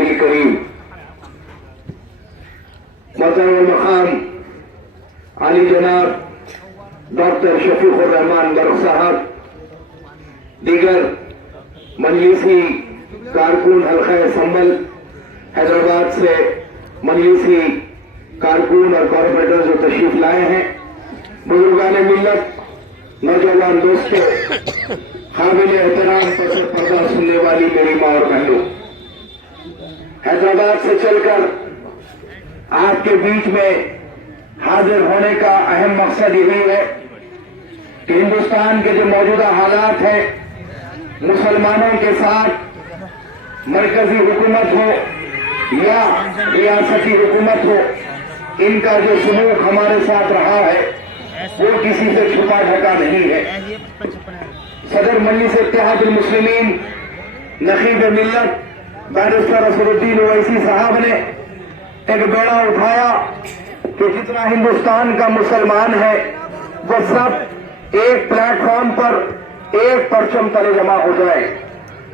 الكريم محترم المقام علی جناب ڈاکٹر شفیق الرحمان برق صاحب، دیگر مجلسی کارکن حلقہ سنبل، حیدرآباد سے مجلسی کارکن اور کارپوریٹر جو تشریف لائے ہیں، بزرگان ملت، نوجوان دوستوں، قابل احترام پس پردہ سننے والی میری ماں اور بہنوں، حیدرآباد سے چل کر آپ کے بیچ میں حاضر ہونے کا اہم مقصد یہی ہے کہ ہندوستان کے جو موجودہ حالات ہیں، مسلمانوں کے ساتھ مرکزی حکومت ہو یا ریاستی حکومت ہو، ان کا جو سلوک ہمارے ساتھ رہا ہے وہ کسی سے چھپا ڈھکا نہیں ہے۔ صدر مجلس اتحاد المسلمین نقیب ملت بیرسٹر اسد الدین اویسی صاحب نے ایک بیڑا اٹھایا کہ جتنا ہندوستان کا مسلمان ہے وہ سب ایک پلیٹ فارم پر ایک پرچم تلے جمع ہو جائے،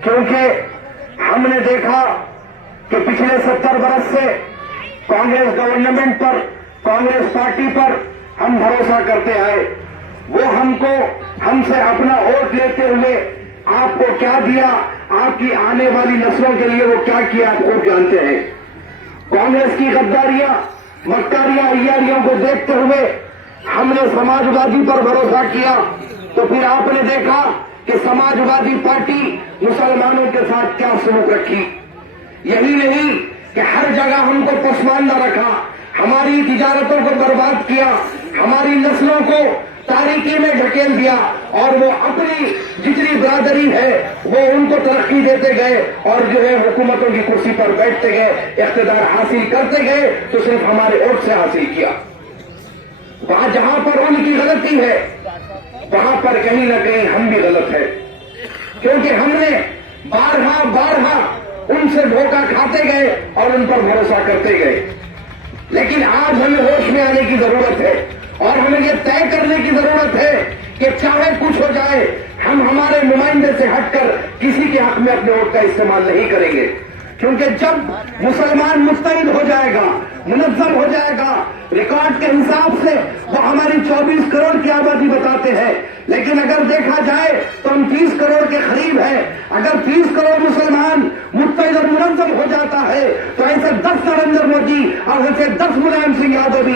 کیونکہ ہم نے دیکھا کہ پچھلے 70 برس سے کانگریس گورنمنٹ پر، کانگریس پارٹی پر ہم بھروسہ کرتے آئے، وہ ہم سے اپنا ووٹ لیتے ہوئے آپ کو کیا دیا، آپ کی آنے والی نسلوں کے لیے وہ کیا کیا آپ خوب جانتے ہیں۔ کانگریس کی غداریاں، مکاریاں، عیاریوں کو دیکھتے ہوئے ہم نے سماجوادی پر بھروسہ کیا، تو پھر آپ نے دیکھا کہ سماجوادی پارٹی مسلمانوں کے ساتھ کیا سلوک رکھی۔ یہی نہیں کہ ہر جگہ ہم کو پسماندہ رکھا، ہماری تجارتوں کو برباد کیا، ہماری نسلوں کو تاریکی میں ڈھکیل دیا، اور وہ اپنی جتنی برادری ہے وہ ان کو ترقی دیتے گئے، اور جو ہے حکومتوں کی کرسی پر بیٹھتے گئے، اقتدار حاصل کرتے گئے، تو صرف ہمارے ووٹ سے حاصل کیا۔ وہاں جہاں پر ان کی غلطی ہے وہاں پر کہیں نہ کہیں ہم بھی غلط ہیں، کیونکہ ہم نے بارہا ان سے دھوکہ کھاتے گئے اور ان پر بھروسہ کرتے گئے۔ لیکن آج ہمیں ہوش میں آنے کی ضرورت ہے، اور ہمیں یہ طے کرنے کی ضرورت ہے کہ چاہے کچھ ہو جائے ہم ہمارے نمائندے سے ہٹ کر کسی کے حق میں اپنے ووٹ کا استعمال نہیں کریں گے، کیونکہ جب مسلمان مستعد ہو جائے گا، منظم ہو جائے گا، ریکارڈ کے حساب سے وہ ہماری 24 کروڑ کی آبادی بتاتے ہیں، لیکن اگر دیکھا جائے تو ہم 30 کروڑ کے قریب ہیں۔ اگر 30 کروڑ مسلمان متحد اور منظم ہو جاتا ہے تو ایسے 10 نریندر مودی اور ایسے 10 ملائم سنگھ یادو بھی